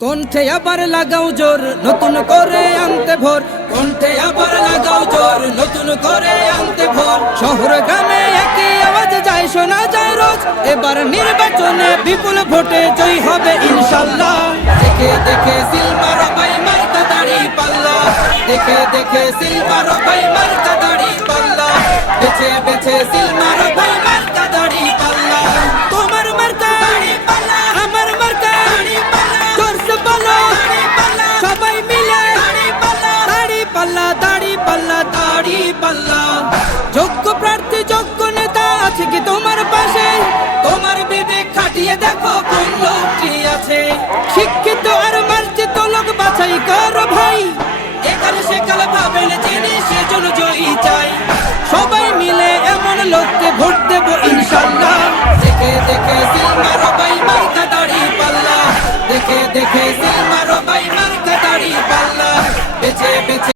কণ্ঠে আবার লাগাও জোর নতুন করে আনতে ভোর, কণ্ঠে আবার লাগাও জোর নতুন করে আনতে ভোর। শহর গ্রামে একই আওয়াজ যায়, শোনা যায় রোজ। এবার নির্বাচনে বিপুল ভোটে জয় হবে ইনশাল্লাহ। দেখে দেখে সিলমার ভাই মার্কা দাড়ি পাল্লা, দেখে দেখে সিলমার ভাই মার্কা দাড়ি পাল্লা, বেছে বেছে সিলমার ভাই মার্কা দাড়ি পাল্লা। তোমার মার্কা দাড়ি পাল্লা, আমার মার্কা দাড়ি পাল্লা, জোরসে বলো দাড়ি পাল্লা, সবাই মিলে দাড়ি পাল্লা, দাড়ি পাল্লা, দাড়ি পাল্লা, দাড়ি পাল্লা। যোগ্য প্রার্থী যোগ্য নেতা আছে কি তোমার পাশে? তোমার বিবেক খাটিয়ে দেখো কোন লোকটি আছে। শিক্ষিত আর মার্জিত লোক বাছাই করো ভাই, এখানে সেখানে ভাবেন যিনি সেজন্য জয়ী চাই। সবাই মিলে এমন লোককে ভোট দেবো ইনশাল্লাহ। দেখে দেখে সিলমার ভাই মার্কা দাড়ি পাল্লা, দেখে দেখে সিলমার